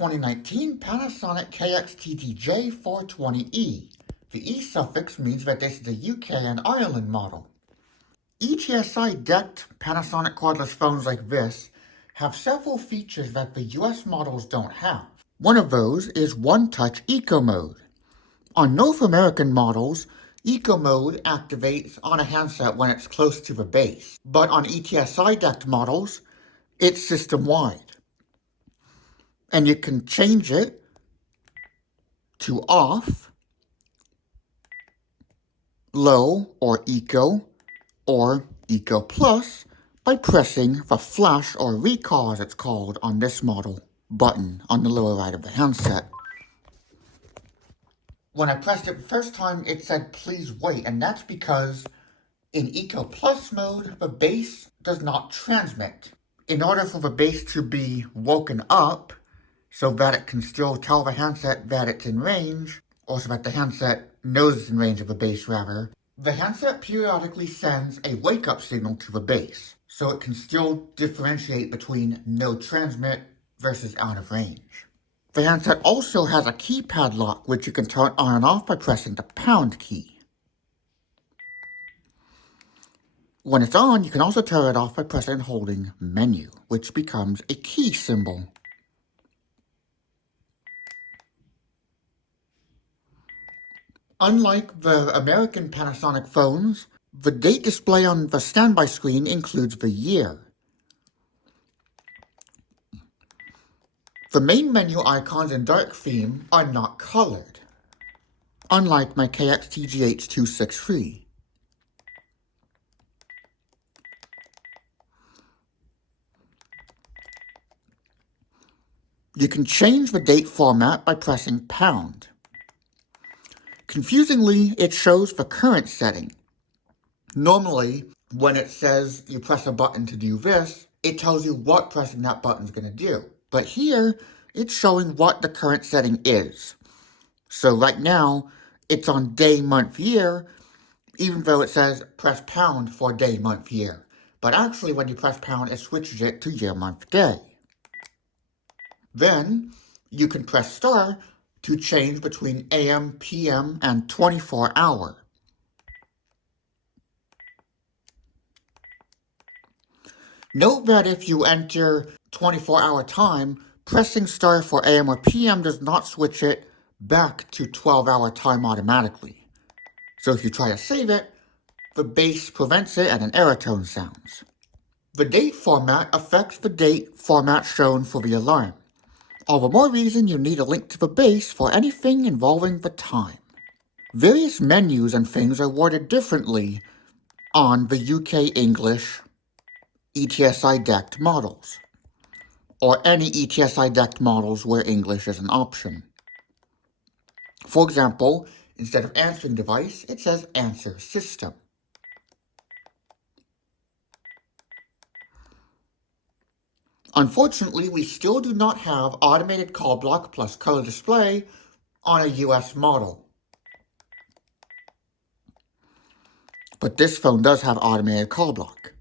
2019 Panasonic KX-TGJ420E. The E suffix means that this is a UK and Ireland model. ETSI-decked Panasonic cordless phones like this have several features that the US models don't have. One of those is one-touch eco mode. On North American models, eco mode activates on a handset when it's close to the base, but on ETSI-decked models, it's system-wide. And you can change it to off, low or eco plus by pressing the flash or recall, as it's called on this model, button on the lower right of the handset. When I pressed it the first time, it said please wait, and that's because in eco plus mode, the base does not transmit. In order for the base to be woken up, so that it can still tell the handset that it's in range, or so that the handset knows it's in range of the base rather, the handset periodically sends a wake-up signal to the base, so it can still differentiate between no transmit versus out of range. The handset also has a keypad lock, which you can turn on and off by pressing the pound key. When it's on, you can also turn it off by pressing and holding menu, which becomes a key symbol. Unlike the American Panasonic phones, the date display on the standby screen includes the year. The main menu icons in dark theme are not colored, unlike my KX-TGH420E. You can change the date format by pressing pound. Confusingly, it shows the current setting. Normally, when it says you press a button to do this, it tells you what pressing that button is going to do. But here, it's showing what the current setting is. So right now, it's on day, month, year, even though it says press pound for day, month, year. But actually, when you press pound, it switches it to year, month, day. Then, you can press star to change between AM, PM, and 24-hour. Note that if you enter 24-hour time, pressing star for AM or PM does not switch it back to 12-hour time automatically. So if you try to save it, the base prevents it and an error tone sounds. The date format affects the date format shown for the alarm. All the more reason you need a link to the base for anything involving the time. Various menus and things are worded differently on the UK English ETSI-decked models, or any ETSI-decked models where English is an option. For example, instead of answering device, it says answer system. Unfortunately, we still do not have automated call block plus color display on a US model. But this phone does have automated call block.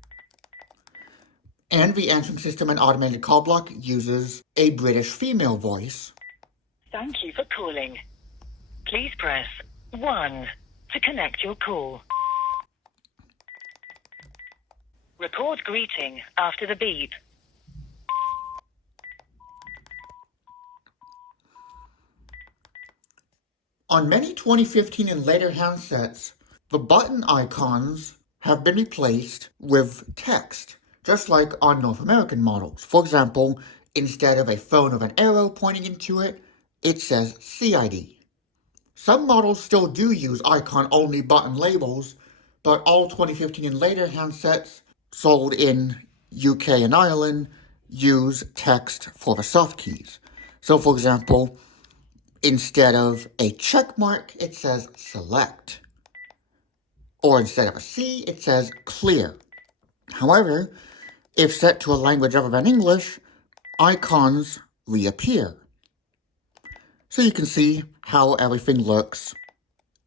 And the answering system and automated call block uses a British female voice. Thank you for calling. Please press 1 to connect your call. Record greeting after the beep. On many 2015 and later handsets, the button icons have been replaced with text, just like on North American models. For example, instead of a phone with an arrow pointing into it, it says CID. Some models still do use icon-only button labels, but all 2015 and later handsets sold in UK and Ireland use text for the soft keys. So for example, instead of a check mark, it says select. Or instead of a C, it says clear. However, if set to a language other than English, icons reappear. So you can see how everything looks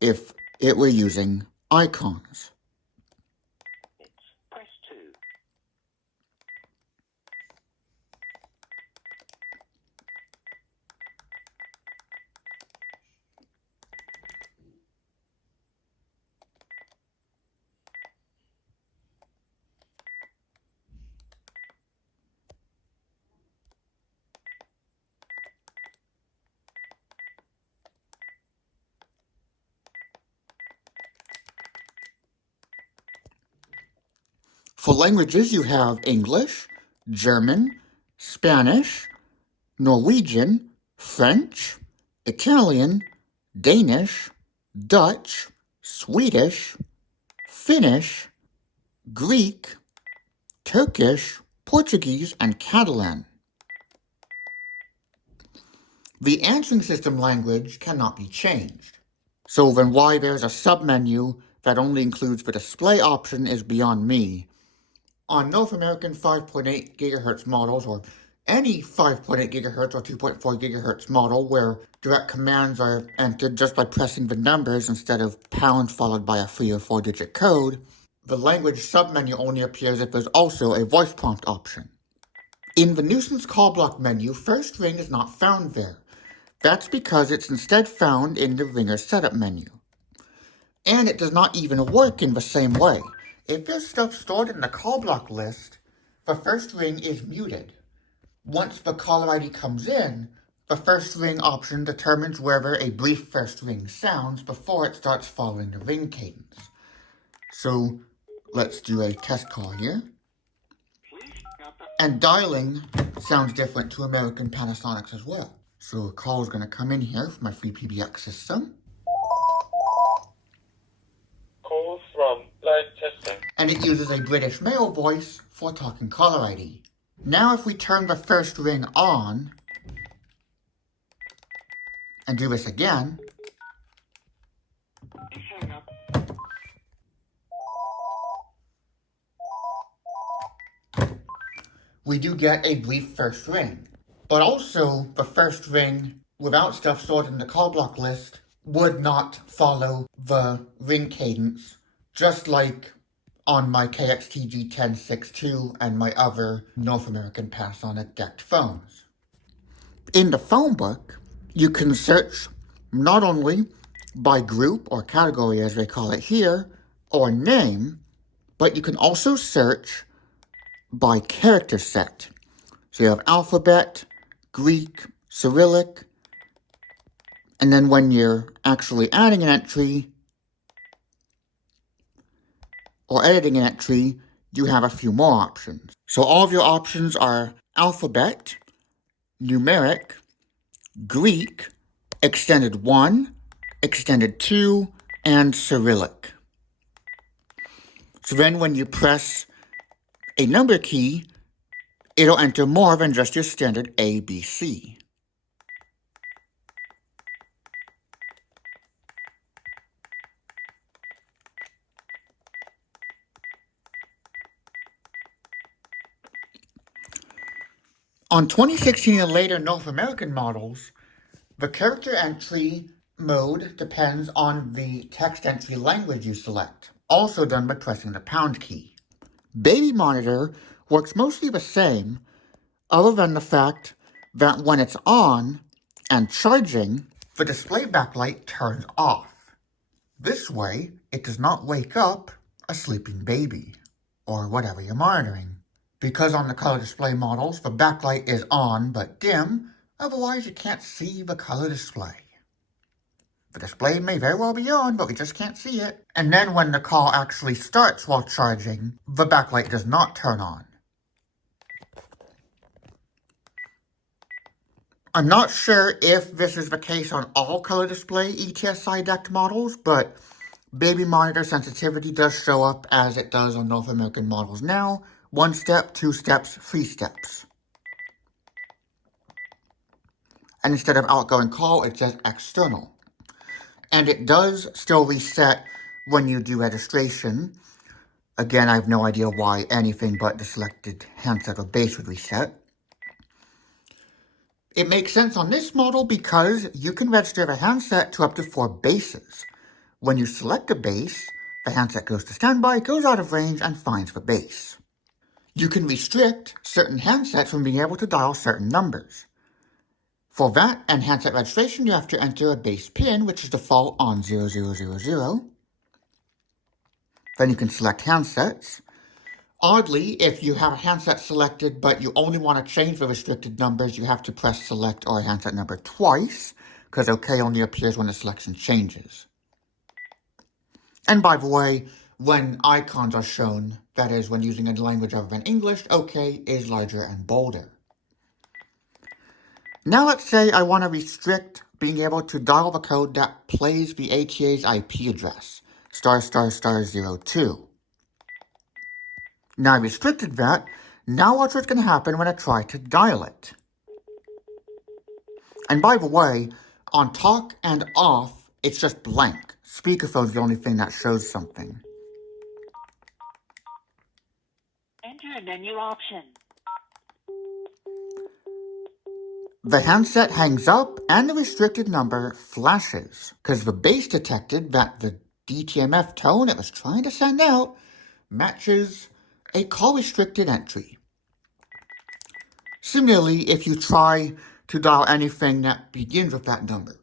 if it were using icons. Press 2. For languages, you have English, German, Spanish, Norwegian, French, Italian, Danish, Dutch, Swedish, Finnish, Greek, Turkish, Portuguese, and Catalan. The answering system language cannot be changed. So then why there's a submenu that only includes the display option is beyond me. On North American 5.8 GHz models, or any 5.8 GHz or 2.4 GHz model where direct commands are entered just by pressing the numbers instead of pound followed by a 3 or 4 digit code, the language submenu only appears if there's also a voice prompt option. In the nuisance call block menu, first ring is not found there. That's because it's instead found in the ringer setup menu. And it does not even work in the same way. If there's stuff stored in the call block list, the first ring is muted. Once the caller ID comes in, the first ring option determines whether a brief first ring sounds before it starts following the ring cadence. So let's do a test call here. And dialing sounds different to American Panasonics as well. So a call is going to come in here from my free PBX system. Call from live testing. And it uses a British male voice for talking caller ID. Now if we turn the first ring on, and do this again, we do get a brief first ring. But also, the first ring, without stuff stored in the call block list, would not follow the ring cadence, just like on my KX-TGJ420E and my other North American Panasonic decked phones. In the phone book, you can search not only by group or category as they call it here, or name, but you can also search by character set. So you have alphabet, Greek, Cyrillic, and then when you're actually adding an entry or editing an entry, you have a few more options. So all of your options are alphabet, numeric, Greek, extended 1, extended 2, and Cyrillic. So then when you press a number key, it'll enter more than just your standard A, B, C. On 2016 and later North American models, the character entry mode depends on the text entry language you select, also done by pressing the pound key. Baby monitor works mostly the same, other than the fact that when it's on and charging, the display backlight turns off. This way, it does not wake up a sleeping baby, or whatever you're monitoring. Because on the color display models, the backlight is on but dim, otherwise you can't see the color display. The display may very well be on, but we just can't see it. And then when the call actually starts while charging, the backlight does not turn on. I'm not sure if this is the case on all color display ETSI decked models, but baby monitor sensitivity does show up as it does on North American models now. 1 step, 2 steps, 3 steps. And instead of outgoing call, it says external. And it does still reset when you do registration. Again, I have no idea why anything but the selected handset or base would reset. It makes sense on this model because you can register the handset to up to 4 bases. When you select a base, the handset goes to standby, goes out of range, and finds the base. You can restrict certain handsets from being able to dial certain numbers. For that and handset registration, you have to enter a base pin, which is default on 0000. Then you can select handsets. Oddly, if you have a handset selected but you only want to change the restricted numbers, you have to press select or handset number twice, because OK only appears when the selection changes. And by the way, when icons are shown, that is, when using a language other than English, OK is larger and bolder. Now let's say I want to restrict being able to dial the code that plays the ATA's IP address, ***02. Now I restricted that. Now watch what's going to happen when I try to dial it. And by the way, on talk and off, it's just blank. Speakerphone's the only thing that shows something. Enter a menu option. The handset hangs up and the restricted number flashes, because the base detected that the DTMF tone it was trying to send out matches a call-restricted entry. Similarly, if you try to dial anything that begins with that number.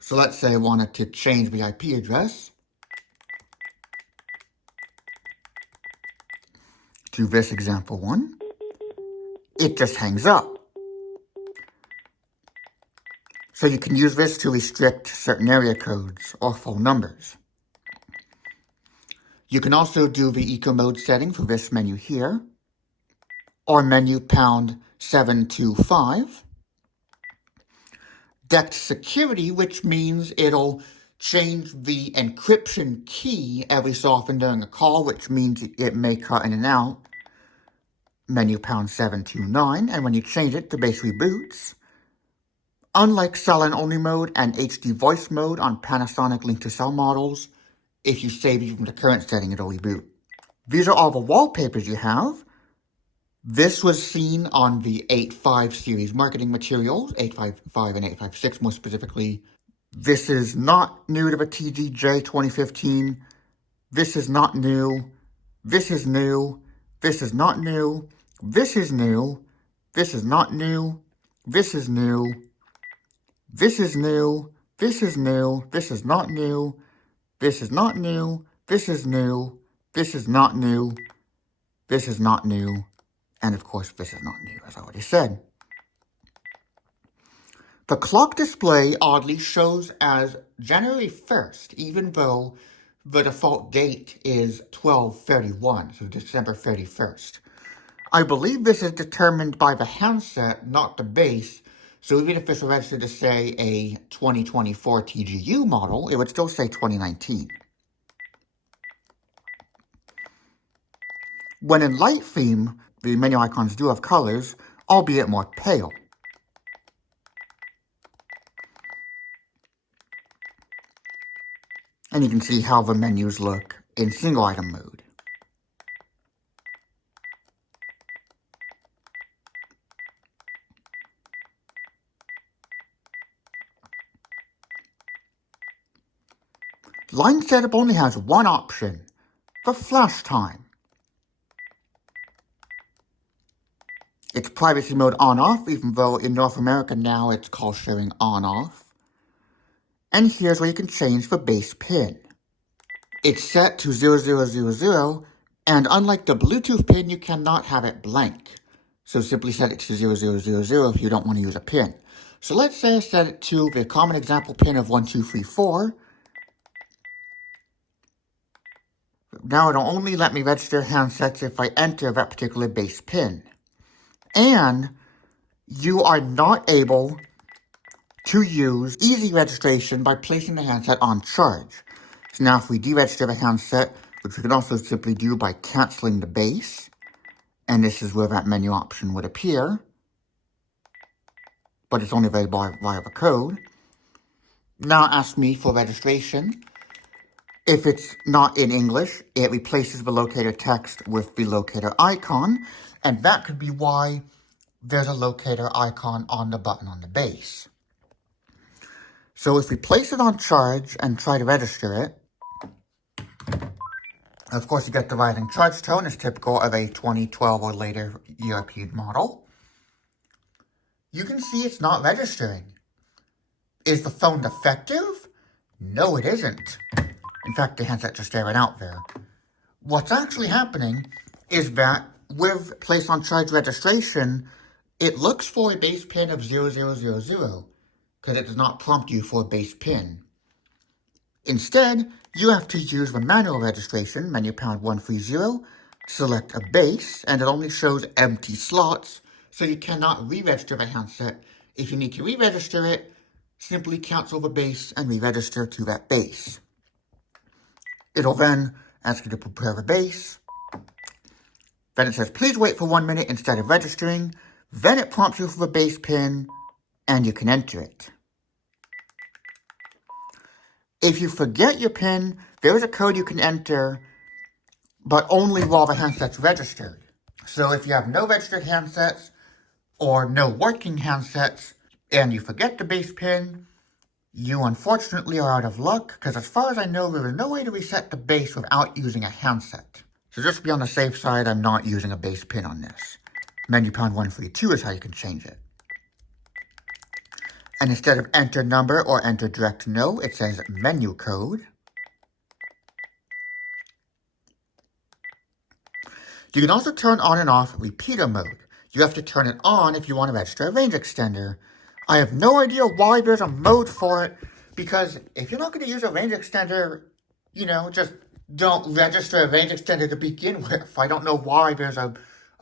So let's say I wanted to change the IP address to this example one. It just hangs up. So you can use this to restrict certain area codes or phone numbers. You can also do the eco mode setting for this menu here, or menu #725. DECT security, which means it'll change the encryption key every so often during a call, which means it may cut in and out. Menu #729, and when you change it, the base reboots. Unlike cell and only mode and HD voice mode on Panasonic link to cell models, if you save even the current setting, it'll reboot. These are all the wallpapers you have. This was seen on the 8.5 series marketing materials, 8.5 and 8.5.6 more specifically. This is not new to the TGJ 2015. This is not new. This is new. This is not new. This is new. This is not new. This is new. This is new. This is new. This is not new. This is not new. This is new. This is not new. This is not new. And of course, this is not new, as I already said. The clock display oddly shows as January 1st, even though the default date is 12/31, so December 31st. I believe this is determined by the handset, not the base, so even if this were registered to say a 2024 TGU model, it would still say 2019. When in light theme, the menu icons do have colors, albeit more pale. And you can see how the menus look in single item mode. Line setup only has one option, the flash time. It's privacy mode on-off, even though in North America now it's call sharing on-off. And here's where you can change the base pin. It's set to 0000, and unlike the Bluetooth pin, you cannot have it blank. So simply set it to 0000 if you don't want to use a pin. So let's say I set it to the common example pin of 1234. Now it'll only let me register handsets if I enter that particular base pin. And you are not able to use easy registration by placing the handset on charge. So now if we deregister the handset, which we can also simply do by canceling the base, and this is where that menu option would appear, but it's only available via the code. Now ask me for registration. If it's not in English, it replaces the locator text with the locator icon, and that could be why there's a locator icon on the button on the base. So if we place it on charge and try to register it, of course you get the rising charge tone as typical of a 2012 or later European model. You can see it's not registering. Is the phone defective? No, it isn't. In fact, the handset just staring out there. What's actually happening is that with place on charge registration, it looks for a base pin of 0000 because it does not prompt you for a base pin. Instead, you have to use the manual registration, menu #130, select a bass, and it only shows empty slots, so you cannot re-register the handset. If you need to re-register it, simply cancel the bass and re-register to that bass. It'll then ask you to prepare the bass. Then it says, please wait for 1 minute instead of registering. Then it prompts you for the bass pin, and you can enter it. If you forget your pin, there is a code you can enter, but only while the handset's registered. So if you have no registered handsets, or no working handsets, and you forget the bass pin, you unfortunately are out of luck, because as far as I know, there is no way to reset the bass without using a handset. So just to be on the safe side, I'm not using a bass pin on this. Menu pound 132 is how you can change it. And instead of enter number or enter direct no, it says menu code. You can also turn on and off repeater mode. You have to turn it on if you want to register a range extender. I have no idea why there's a mode for it, because if you're not going to use a range extender, just don't register a range extender to begin with. I don't know why there's a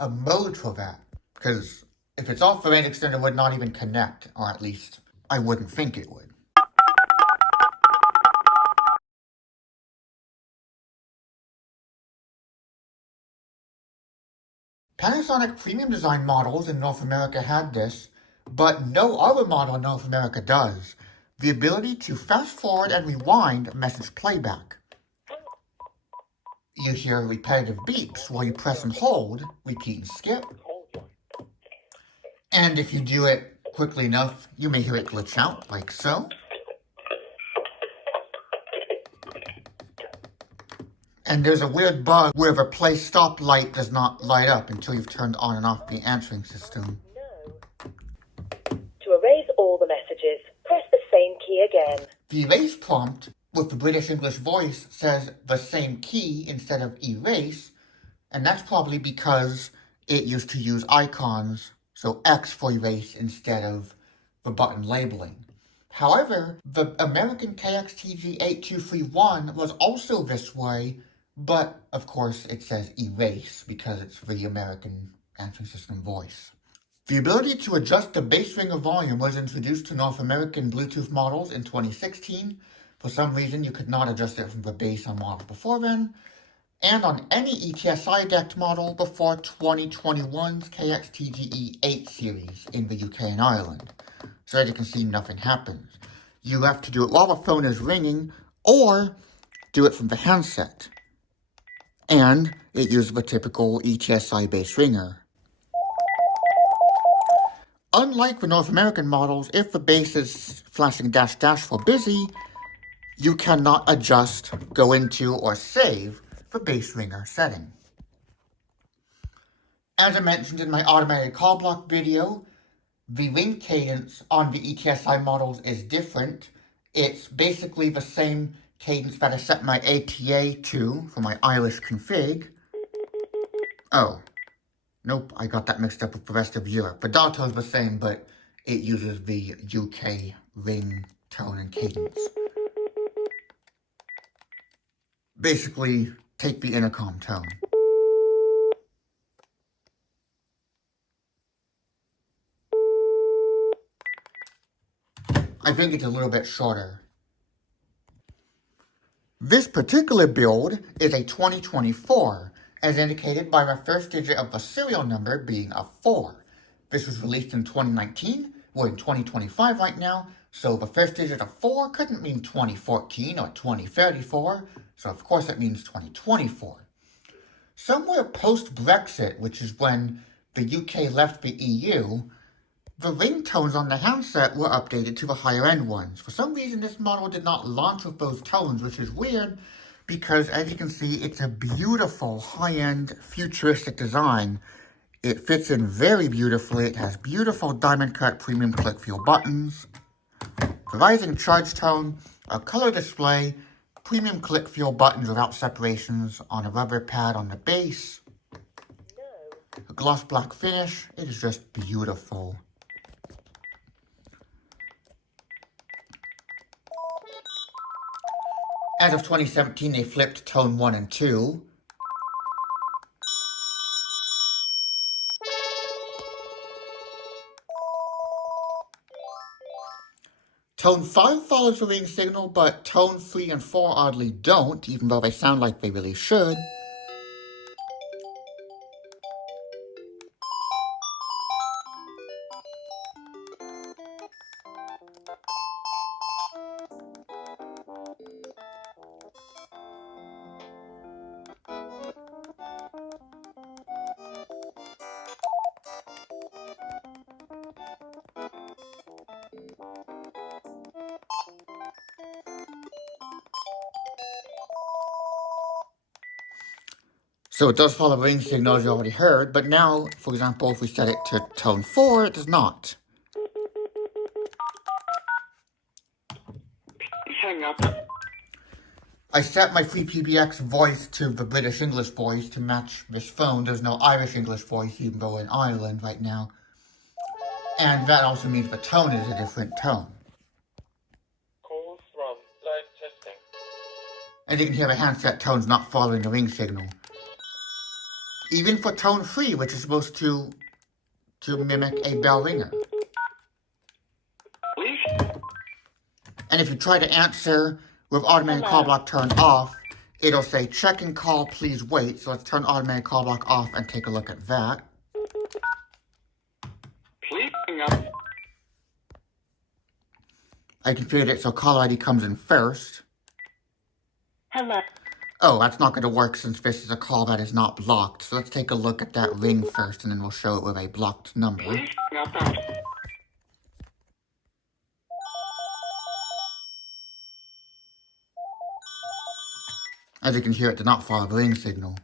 mode for that, because if it's off, the range extender would not even connect, or at least I wouldn't think it would. Panasonic premium design models in North America had this, but no other model in North America does. The ability to fast forward and rewind message playback. You hear repetitive beeps while you press and hold, repeat and skip. And if you do it quickly enough, you may hear it glitch out, like so. And there's a weird bug where the play stop light does not light up until you've turned on and off the answering system. To erase all the messages, press the same key again. The erase prompt with the British English voice says the same key instead of erase, and that's probably because it used to use icons, so X for erase instead of the button labeling. However, the American KX-TGJ420E was also this way, but of course it says erase because it's the American answering system voice. The ability to adjust the bass ringer volume was introduced to North American Bluetooth models in 2016. For some reason, you could not adjust it from the bass on models before then, and on any ETSI DECT model before 2021's KX-TGE8 series in the UK and Ireland. So as you can see, nothing happens. You have to do it while the phone is ringing, or do it from the handset. And it uses the typical ETSI bass ringer. Unlike the North American models, if the bass is flashing dash dash for busy, you cannot adjust, go into, or save the bass ringer setting. As I mentioned in my automated call block video, the ring cadence on the ETSI models is different. It's basically the same cadence that I set my ATA to for my Irish config. Oh, nope, I got that mixed up with the rest of Europe. The data is the same, but it uses the UK ring tone and cadence. Basically, take the intercom tone. I think it's a little bit shorter. This particular build is a 2024, as indicated by the first digit of the serial number being a 4. This was released in 2019, we're in 2025 right now, so the first digit of 4 couldn't mean 2014 or 2034, so of course it means 2024. Somewhere post-Brexit, which is when the UK left the EU, the ringtones on the handset were updated to the higher end ones. For some reason, this model did not launch with those tones, which is weird, because as you can see, it's a beautiful high-end futuristic design. It fits in very beautifully. It has beautiful diamond cut premium click feel buttons, the rising charge tone, a color display, premium click feel buttons without separations on a rubber pad on the base, a gloss black finish. It is just beautiful. As of 2017, they flipped tone 1 and 2. Tone 5 follows the ring signal, but tone 3 and 4 oddly don't, even though they sound like they really should. So it does follow the ring signal as you already heard, but now, for example, if we set it to tone 4, it does not. Hang up. I set my free PBX voice to the British English voice to match this phone. There's no Irish English voice, even though we're in Ireland right now. And that also means the tone is a different tone. Call from live testing. And you can hear the handset tone's not following the ring signal. Even for tone 3, which is supposed to mimic a bell ringer. Please? And if you try to answer with automated call block turned off, it'll say check and call, please wait. So let's turn automated call block off and take a look at that. Please hang up. I configured it so caller ID comes in first. Hello. Oh, that's not going to work since this is a call that is not blocked. So let's take a look at that ring first and then we'll show it with a blocked number. Please hang up. As you can hear, it did not follow the ring signal.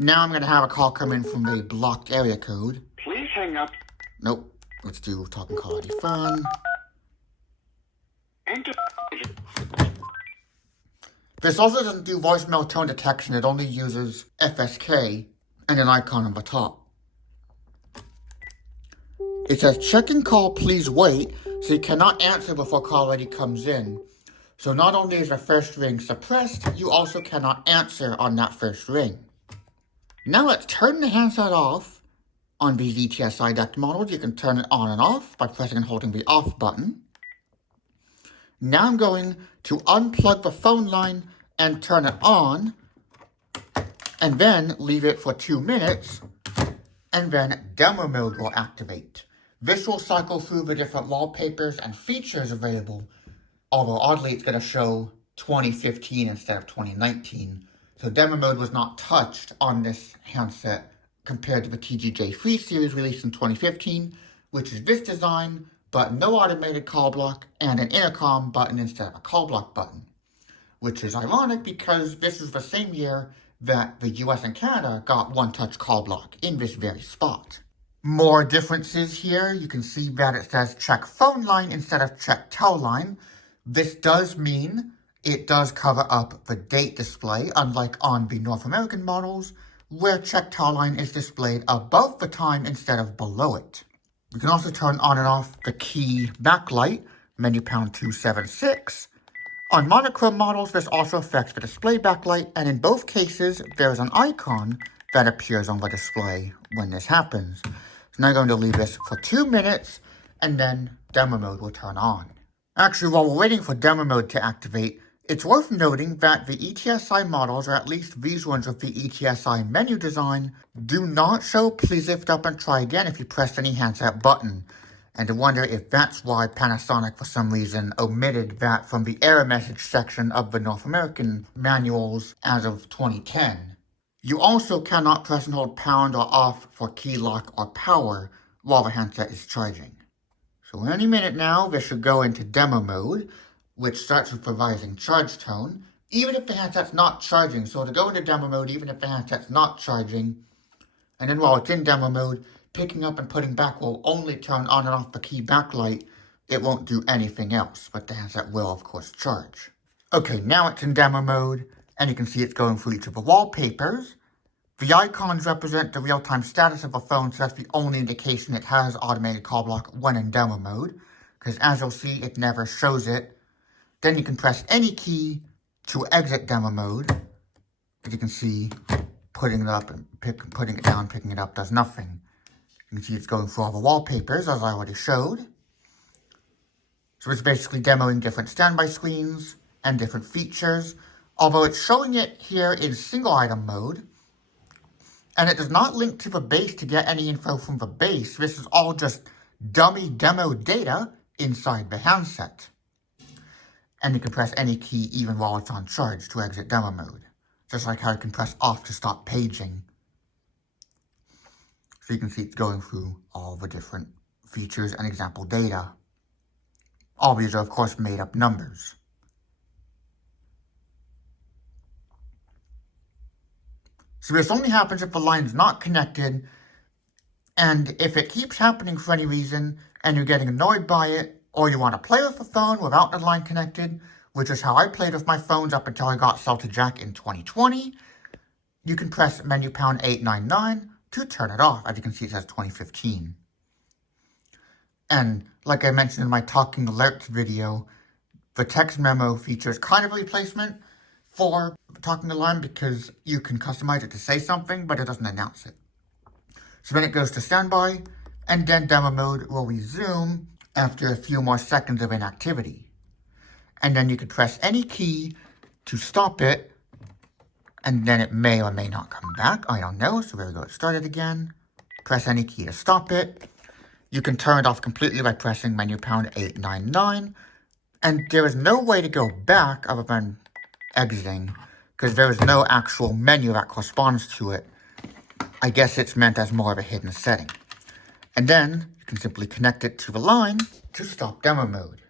Now I'm going to have a call come in from a blocked area code. Please hang up. Nope. Let's do talking call ID fun. Enter. This also doesn't do voicemail tone detection. It only uses FSK and an icon on the top. It says check and call, please wait, so you cannot answer before call ID comes in. So not only is the first ring suppressed, you also cannot answer on that first ring. Now let's turn the handset off. On these ETSI decked models, you can turn it on and off by pressing and holding the off button. Now I'm going to unplug the phone line and turn it on, and then leave it for 2 minutes, and then demo mode will activate. This will cycle through the different wallpapers and features available, although oddly it's going to show 2015 instead of 2019. So demo mode was not touched on this handset compared to the TGJ3 series released in 2015, which is this design, but no automated call block and an intercom button instead of a call block button. Which is ironic because this is the same year that the US and Canada got one-touch call block in this very spot. More differences here. You can see that it says check phone line instead of check tel line. This does mean it does cover up the date display, unlike on the North American models, where check tel line is displayed above the time instead of below it. You can also turn on and off the key backlight, menu pound 276. On monochrome models, this also affects the display backlight, and in both cases, there is an icon that appears on the display when this happens. So now I'm going to leave this for 2 minutes, and then demo mode will turn on. Actually, while we're waiting for demo mode to activate, it's worth noting that the ETSI models, or at least these ones with the ETSI menu design, do not show please lift up and try again if you press any handset button. And I wonder if that's why Panasonic, for some reason, omitted that from the error message section of the North American manuals as of 2010. You also cannot press and hold pound or off for key lock or power while the handset is charging. So any minute now, this should go into demo mode, which starts with the rising charge tone, even if the handset's not charging. So to go into demo mode, even if the handset's not charging, and then while it's in demo mode, picking up and putting back will only turn on and off the key backlight. It won't do anything else, but the handset will, of course, charge. Okay, now it's in demo mode, and you can see it's going through each of the wallpapers. The icons represent the real-time status of the phone, so that's the only indication it has automated call block when in demo mode, because as you'll see, it never shows it. Then you can press any key to exit demo mode. As you can see, putting it up and putting it down, picking it up does nothing. You can see it's going through all the wallpapers, as I already showed. So it's basically demoing different standby screens and different features, although it's showing it here in single item mode. And it does not link to the base to get any info from the base. This is all just dummy demo data inside the handset. And you can press any key even while it's on charge to exit demo mode. Just like how you can press off to stop paging. So you can see it's going through all the different features and example data. All these are, of course, made up numbers. So this only happens if the line is not connected, and if it keeps happening for any reason, and you're getting annoyed by it, or you want to play with the phone without the line connected, which is how I played with my phones up until I got cell to jack in 2020, you can press menu pound 899 to turn it off. As you can see, it says 2015. And like I mentioned in my talking alerts video, the text memo features kind of a replacement for the talking alarm because you can customize it to say something, but it doesn't announce it. So then it goes to standby, and then demo mode will resume after a few more seconds of inactivity. And then you can press any key to stop it, and then it may or may not come back. I don't know. So there we go. It started again. Press any key to stop it. You can turn it off completely by pressing menu pound 899. And there is no way to go back other than exiting, because there is no actual menu that corresponds to it. I guess it's meant as more of a hidden setting. And then you can simply connect it to the line to stop demo mode.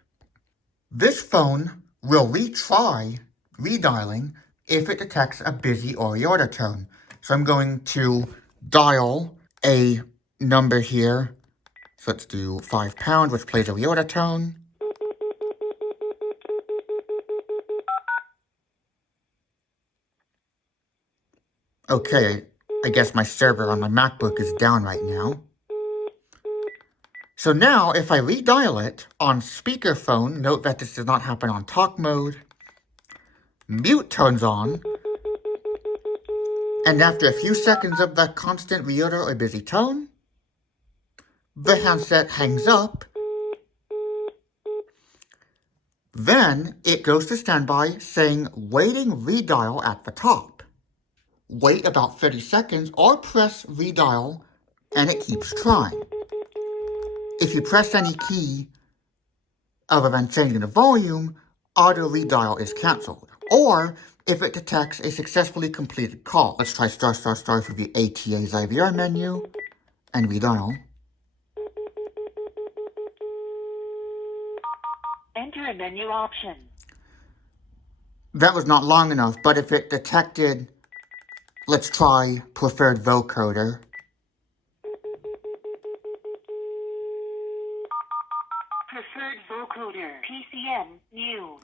This phone will retry redialing if it detects a busy or reorder tone. So I'm going to dial a number here. So let's do £5, which plays a reorder tone. Okay, I guess my server on my MacBook is down right now. So now, if I redial it on speakerphone, note that this does not happen on talk mode. Mute turns on. And after a few seconds of that constant reorder or busy tone, the handset hangs up. Then it goes to standby saying waiting redial at the top. Wait about 30 seconds or press redial and it keeps trying. If you press any key other than changing the volume, auto redial is cancelled. Or if it detects a successfully completed call. Let's try star through the ATA's IVR menu and redial. Enter a menu option. That was not long enough, but if it detected, let's try preferred vocoder. Preferred vocoder. PCM new.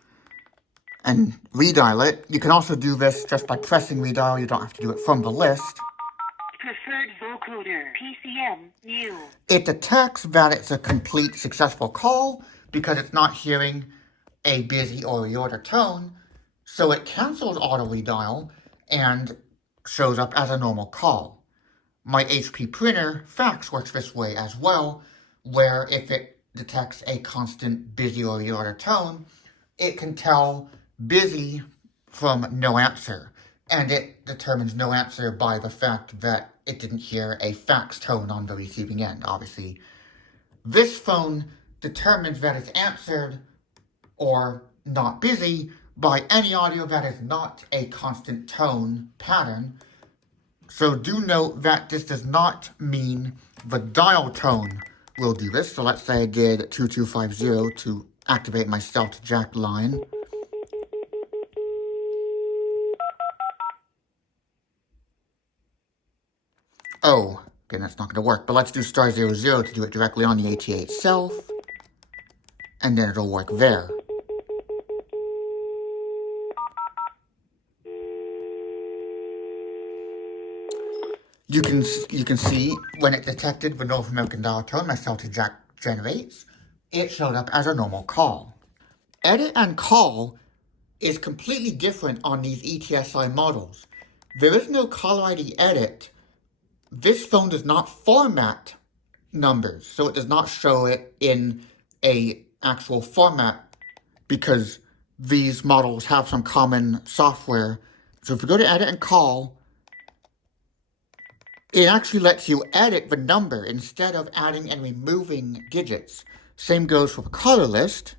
And redial it. You can also do this just by pressing redial. You don't have to do it from the list. Preferred vocoder. PCM new. It detects that it's a complete successful call because it's not hearing a busy or reorder tone. So it cancels auto redial and shows up as a normal call. My HP printer fax works this way as well, where if it detects a constant busy or reorder tone, it can tell busy from no answer. And it determines no answer by the fact that it didn't hear a fax tone on the receiving end, obviously. This phone determines that it's answered or not busy by any audio that is not a constant tone pattern. So do note that this does not mean the dial tone will do this. So let's say I did 2250 to activate my cell to jack line. Oh, okay, that's not going to work. But let's do star 00 to do it directly on the ATA itself. And then it'll work there. You can see when it detected the North American dial tone my cell to jack generates, it showed up as a normal call. Edit and call is completely different on these ETSI models. There is no caller ID edit. This phone does not format numbers, so it does not show it in a actual format because these models have some common software. So if you go to edit and call, it actually lets you edit the number instead of adding and removing digits. Same goes for the color list.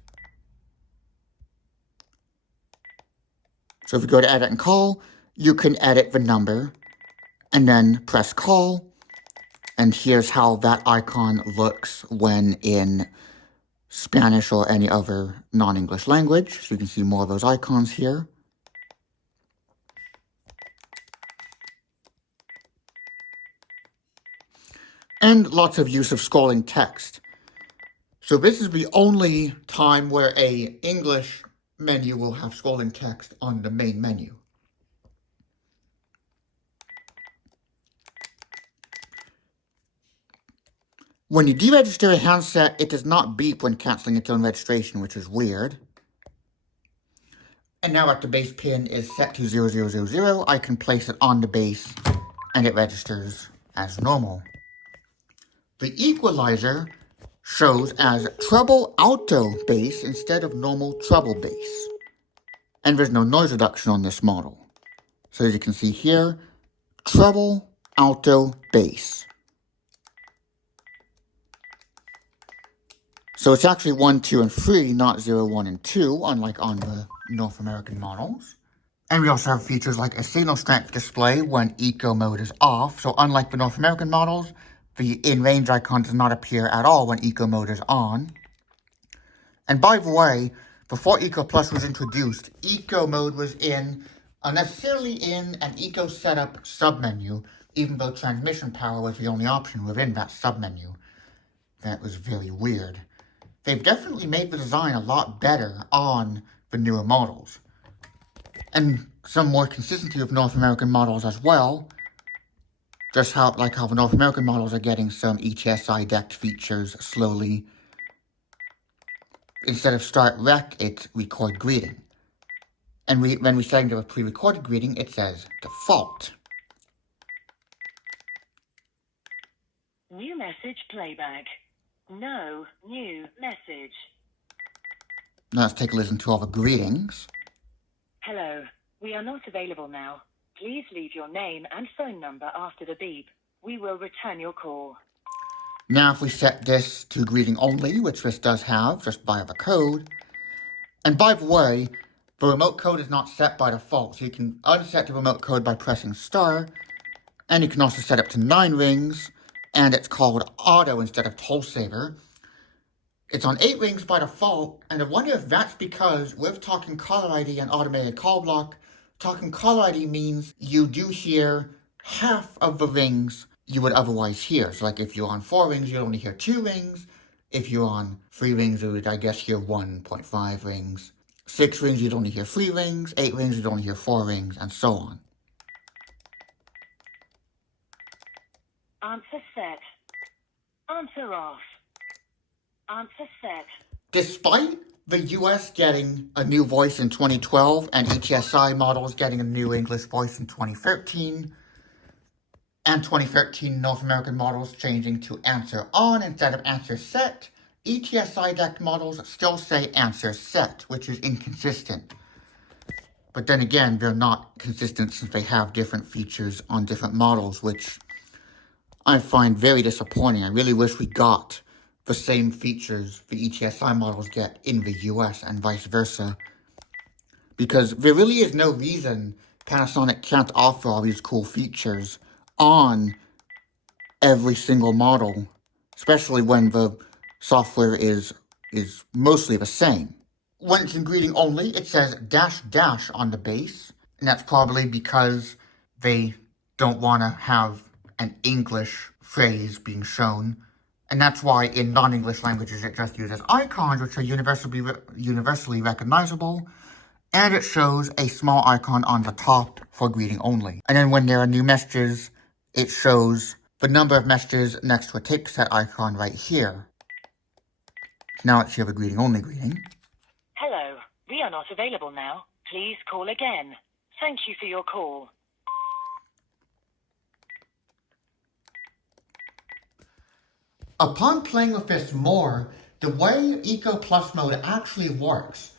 So if you go to edit and call, you can edit the number and then press call. And here's how that icon looks when in Spanish or any other non-English language. So you can see more of those icons here. And lots of use of scrolling text. So this is the only time where a English menu will have scrolling text on the main menu. When you deregister a handset, it does not beep when canceling its own registration, which is weird. And now that the base pin is set to 0000, I can place it on the base and it registers as normal. The equalizer shows as treble alto bass instead of normal treble bass. And there's no noise reduction on this model. So as you can see here, treble alto bass. So it's actually 1, 2, and 3, not 0, 1, and 2, unlike on the North American models. And we also have features like a signal strength display when eco mode is off. So unlike the North American models, the in-range icon does not appear at all when eco mode is on. And by the way, before Eco Plus was introduced, eco mode was unnecessarily in an eco setup submenu, even though transmission power was the only option within that submenu. That was very weird. They've definitely made the design a lot better on the newer models. And some more consistency with North American models as well. Just how the North American models are getting some ETSI decked features slowly. Instead of start rec, it's record greeting. And when we set into a pre-recorded greeting, it says default. New message playback. No new message. Now let's take a listen to all the greetings. Hello. We are not available now. Please leave your name and phone number after the beep. We will return your call. Now if we set this to greeting only, which this does have, just via the code. And by the way, the remote code is not set by default, so you can unset the remote code by pressing star. And you can also set up to 9 rings, and it's called auto instead of toll saver. It's on 8 rings by default, and I wonder if that's because with talking caller ID and automated call block, talking caller ID means you do hear half of the rings you would otherwise hear. So like if you're on 4 rings, you'd only hear 2 rings. If you're on 3 rings, you would, I guess, hear 1.5 rings. 6 rings, you'd only hear 3 rings. 8 rings, you'd only hear 4 rings, and so on. Answer set. Answer off. Answer set. Despite the US getting a new voice in 2012 and ETSI models getting a new English voice in 2013, and 2013 North American models changing to answer on instead of answer set, ETSI decked models still say answer set, which is inconsistent. But then again, they're not consistent since they have different features on different models, which I find very disappointing. I really wish we got the same features the ETSI models get in the US and vice versa. Because there really is no reason Panasonic can't offer all these cool features on every single model, especially when the software is mostly the same. When it's in greeting only, it says -- on the base, and that's probably because they don't want to have an English phrase being shown, and that's why in non-English languages it just uses icons, which are universally recognizable, and it shows a small icon on the top for greeting only. And then when there are new messages, it shows the number of messages next to a tape cassette icon right here. Now let's hear the greeting only greeting. Hello. We are not available now. Please call again. Thank you for your call. Upon playing with this more, the way Eco Plus mode actually works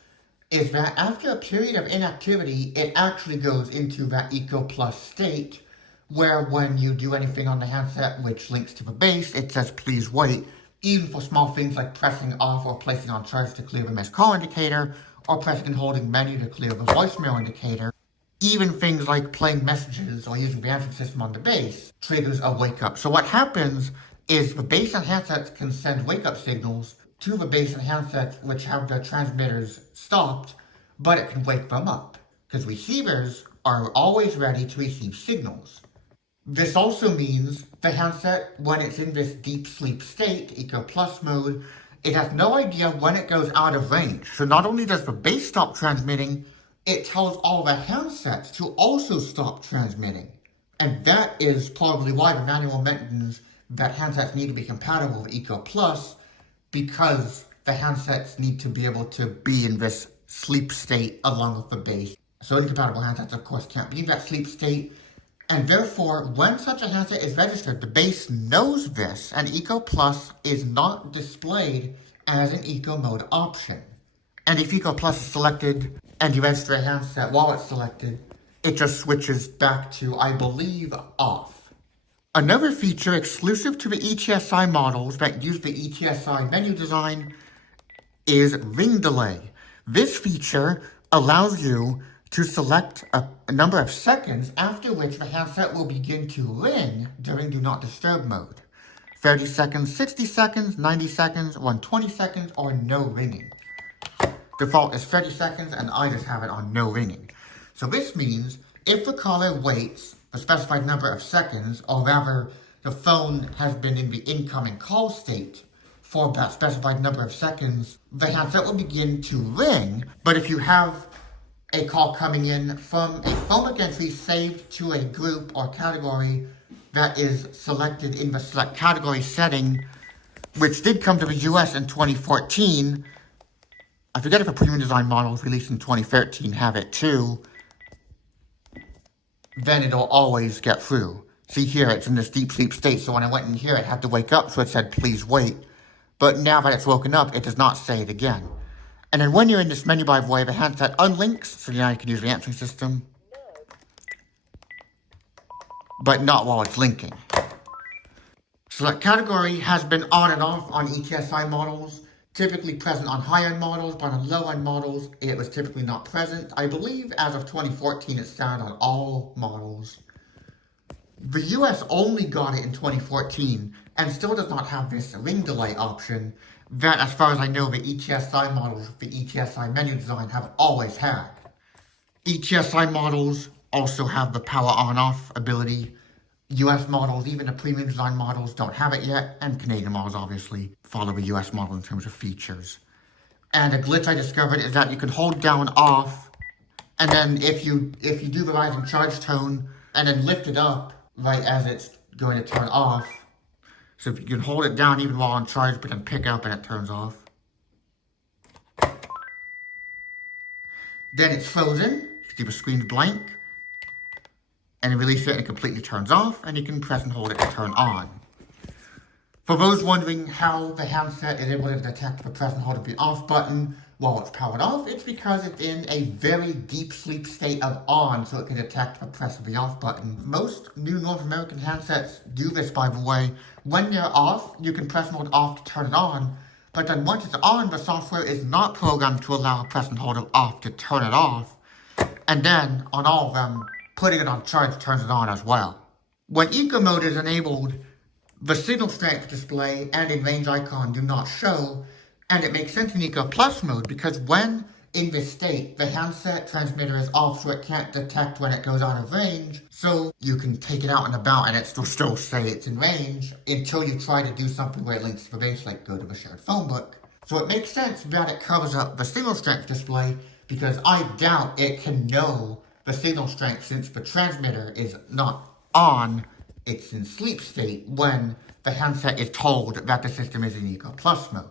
is that after a period of inactivity, it actually goes into that Eco Plus state, where when you do anything on the handset which links to the base, it says please wait, even for small things like pressing off or placing on charge to clear the missed call indicator, or pressing and holding menu to clear the voicemail indicator. Even things like playing messages or using the answering system on the base triggers a wake up. So what happens is the base and handsets can send wake up signals to the base and handsets which have their transmitters stopped, but it can wake them up because receivers are always ready to receive signals. This also means the handset, when it's in this deep sleep state, Eco Plus mode, it has no idea when it goes out of range. So not only does the base stop transmitting, it tells all the handsets to also stop transmitting. And that is probably why the manual mentions that handsets need to be compatible with Eco Plus, because the handsets need to be able to be in this sleep state along with the base. So incompatible handsets, of course, can't be in that sleep state. And therefore, when such a handset is registered, the base knows this, and Eco Plus is not displayed as an Eco mode option. And if Eco Plus is selected and you register a handset while it's selected, it just switches back to, I believe, off. Another feature exclusive to the ETSI models that use the ETSI menu design is ring delay. This feature allows you to select a number of seconds after which the handset will begin to ring during Do Not Disturb mode. 30 seconds, 60 seconds, 90 seconds, 120 seconds, or no ringing. Default is 30 seconds, and I just have it on no ringing. So this means if the caller waits a specified number of seconds, or rather the phone has been in the incoming call state for that specified number of seconds, the handset will begin to ring. But if you have a call coming in from a phone book entry saved to a group or category that is selected in the select category setting, which did come to the US in 2014, I forget if a premium design models released in 2013 have it too, then it'll always get through. See here, it's in this deep sleep state, so when I went in here, it had to wake up, so it said, please wait. But now that it's woken up, it does not say it again. And then when you're in this menu by way, the handset unlinks, so now you can use the answering system, but not while it's linking. Select category has been on and off on ETSI models, typically present on high-end models, but on low-end models, it was typically not present. I believe as of 2014, it's found on all models. The US only got it in 2014, and still does not have this ring delay option that, as far as I know, the ETSI models with the ETSI menu design have always had. ETSI models also have the power on-off ability. US models, even the premium design models, don't have it yet, and Canadian models obviously follow the US model in terms of features. And a glitch I discovered is that you can hold down off, and then if you do the rising charge tone, and then lift it up right as it's going to turn off. So if you can hold it down even while on charge, but then pick up and it turns off. Then it's frozen, you can see the screen's blank. And release it and it completely turns off, and you can press and hold it to turn on. For those wondering how the handset is able to detect the press and hold of the off button while it's powered off, it's because it's in a very deep sleep state of on, so it can detect the press of the off button. Most new North American handsets do this, by the way. When they're off, you can press and hold off to turn it on, but then once it's on, the software is not programmed to allow press and hold of off to turn it off. And then, on all of them, putting it on charge turns it on as well. When Eco mode is enabled, the signal strength display and in range icon do not show, and it makes sense in Eco Plus mode because when in this state, the handset transmitter is off, so it can't detect when it goes out of range, so you can take it out and about and it will still say it's in range until you try to do something where it links to the base, like go to the shared phone book. So it makes sense that it covers up the signal strength display, because I doubt it can know the signal strength since the transmitter is not on, it's in sleep state when the handset is told that the system is in Eco Plus mode.